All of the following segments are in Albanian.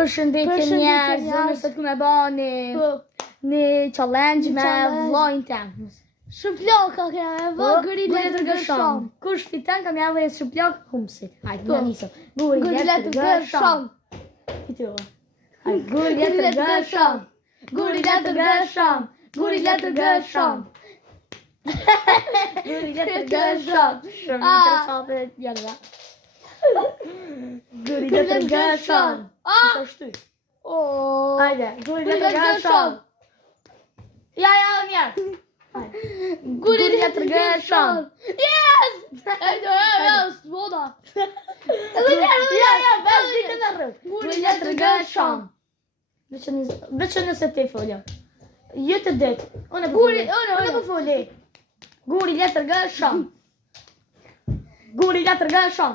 Përshëndetje njerëz, nëse të me bani një challenge me vllajën tem. Shëplaka keme, guri letër gërshon. Kush fiton kam javë shëplak humsit. Hajde, ja nisëm. Guri letër gërshon. Fitova. Hajde, guri letër gërshon. Guri letër gërshon. Guri letër gërshon. Guri letër gërshon. Shumë interesante jalla. Guri letër gërshon. Sa shty. Hajde, guri letër gërshon. Ja, mirë. Guri letër gërshon. Yes! Svoda. Ja, bez ditë në rrë. Guri letër gërshon. Veç nëse ti folja. Jetë det. Unë po foli. Guri letër gërshon. Guri letër gërshon.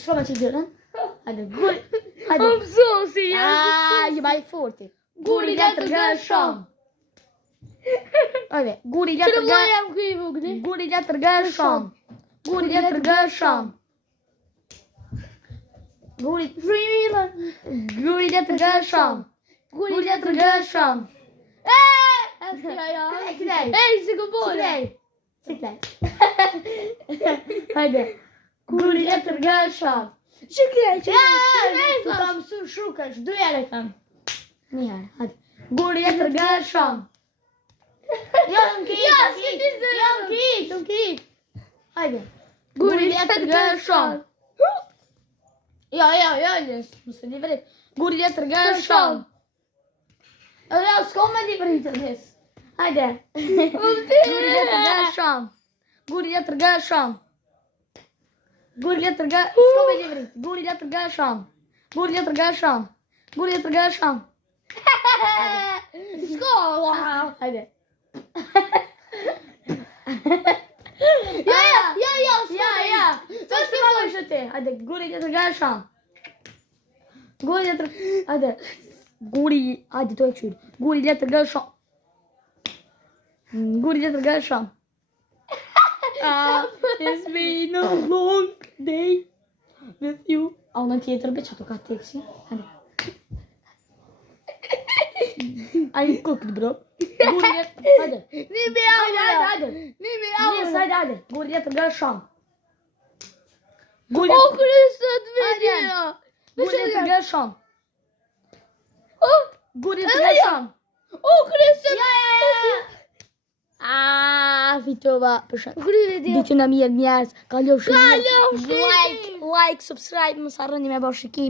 Shkoma që gjërën? Hajde, guri. Hajde. Më mësosi, Je baj forti. Guri letër gërshon. Hajde, guri letër gërshon. Guri letër gërshon. Guri letër gërshon. Guri letër gërshon. Guri letër gërshon. Ej, si ku bole. Siklej. Hajde. Guri letër gërshon. Çiklej. Tu kam mësu shukash, 2 herë kam. Një herë, hajde. Guri letër gërshon. Jo, nuk ki. Hajde. Guri letër gërshon. Jo, mësë një vërit. Guri letër gërshon. S'ko me një vërit të des. Hajde. Guri letër gërshon. Guri letër gërshon. Guri letër gërshon. S'ko me një vërit. Guri letër gërshon. Guri letër gërshon. Guri letër gërshon. S'ko, Hajde. Ja. Të shtë më vëshë ti. Hajde, guri letër gërshon. Guri letër... Hajde. Hajde, to e qyrë. Guri letër gërshon. Guri letër gërshon. It's been a long day with you. Në tjetër, be që ato ka teksi. Hajde. I'm cooked, bro. Guri letër... Hajde. Hajde. Guri letër gërshon. O, kërësët video. Guri letër gërshon. Guri letër gërshon. O, kërësët. Fitova. Guri video. Ditë në mirë njerëz. Kaloshi. Kaloshi. Like, subscribe, mos harroni me bërë shikime.